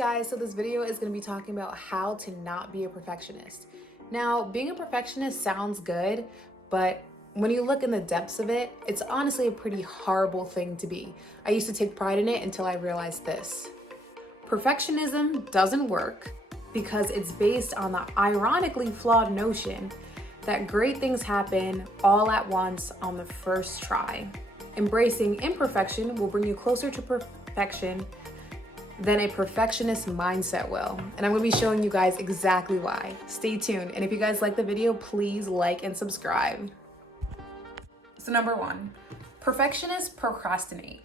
guys, so this video is going to be talking about how to not be a perfectionist. Now, being a perfectionist sounds good, but when you look in the depths of it, it's honestly a pretty horrible thing to be. I used to take pride in it until I realized this. Perfectionism doesn't work because it's based on the ironically flawed notion that great things happen all at once on the first try. Embracing imperfection will bring you closer to perfection than a perfectionist mindset will. And I'm gonna be showing you guys exactly why. Stay tuned. And if you guys like the video, please like and subscribe. So number one, perfectionists procrastinate.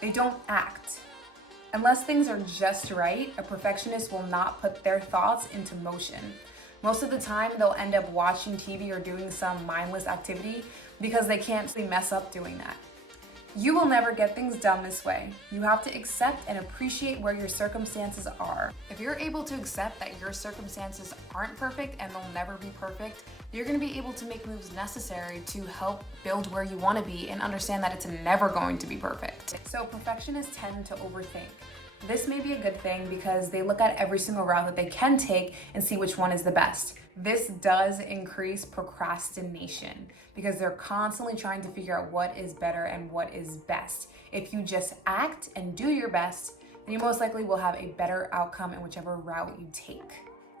They don't act. Unless things are just right, a perfectionist will not put their thoughts into motion. Most of the time, they'll end up watching TV or doing some mindless activity because they can't mess up doing that. You will never get things done this way. You have to accept and appreciate where your circumstances are. If you're able to accept that your circumstances aren't perfect and they'll never be perfect, you're gonna be able to make moves necessary to help build where you wanna be and understand that it's never going to be perfect. So perfectionists tend to overthink. This may be a good thing because they look at every single route that they can take and see which one is the best. This does increase procrastination because they're constantly trying to figure out what is better and what is best. If you just act and do your best, then you most likely will have a better outcome in whichever route you take.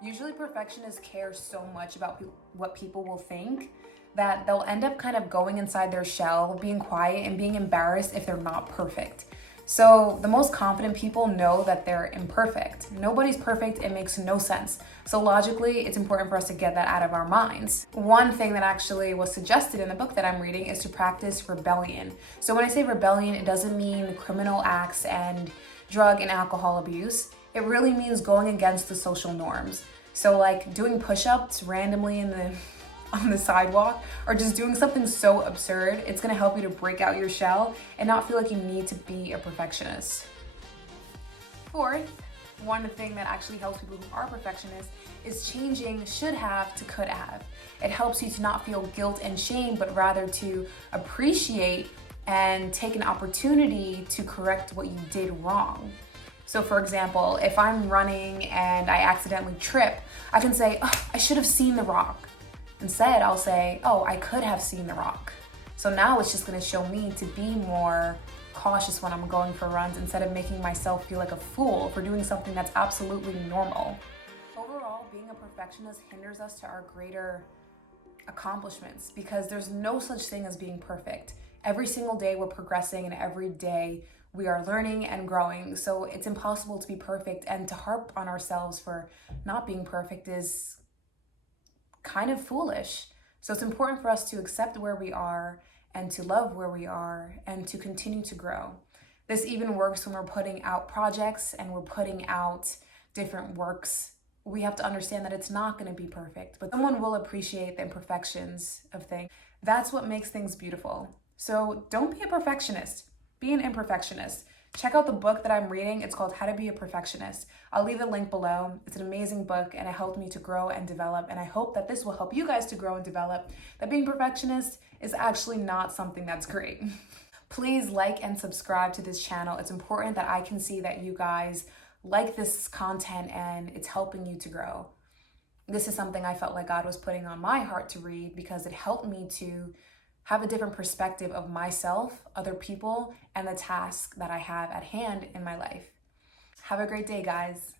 Usually perfectionists care so much about what people will think that they'll end up kind of going inside their shell, being quiet and being embarrassed if they're not perfect. So the most confident people know that they're imperfect. Nobody's perfect, it makes no sense. So logically, it's important for us to get that out of our minds. One thing that actually was suggested in the book that I'm reading is to practice rebellion. So when I say rebellion, it doesn't mean criminal acts and drug and alcohol abuse. It really means going against the social norms. So like doing push-ups randomly on the sidewalk, or just doing something so absurd, it's gonna help you to break out your shell and not feel like you need to be a perfectionist. Fourth, one thing that actually helps people who are perfectionists is changing should have to could have. It helps you to not feel guilt and shame, but rather to appreciate and take an opportunity to correct what you did wrong. So for example, if I'm running and I accidentally trip, I can say, oh, I should have seen the rock. Instead, I'll say, oh, I could have seen the rock. So now it's just gonna show me to be more cautious when I'm going for runs instead of making myself feel like a fool for doing something that's absolutely normal. Overall, being a perfectionist hinders us to our greater accomplishments because there's no such thing as being perfect. Every single day we're progressing and every day we are learning and growing. So it's impossible to be perfect, and to harp on ourselves for not being perfect is kind of foolish. So it's important for us to accept where we are and to love where we are and to continue to grow. This even works when we're putting out projects and we're putting out different works. We have to understand that it's not going to be perfect, but someone will appreciate the imperfections of things. That's what makes things beautiful. So don't be a perfectionist, be an imperfectionist. Check out the book that I'm reading. It's called How to Be a Perfectionist. I'll leave the link below. It's an amazing book and it helped me to grow and develop. And I hope that this will help you guys to grow and develop, that being perfectionist is actually not something that's great. Please like and subscribe to this channel. It's important that I can see that you guys like this content and it's helping you to grow. This is something I felt like God was putting on my heart to read because it helped me to have a different perspective of myself, other people, and the task that I have at hand in my life. Have a great day, guys.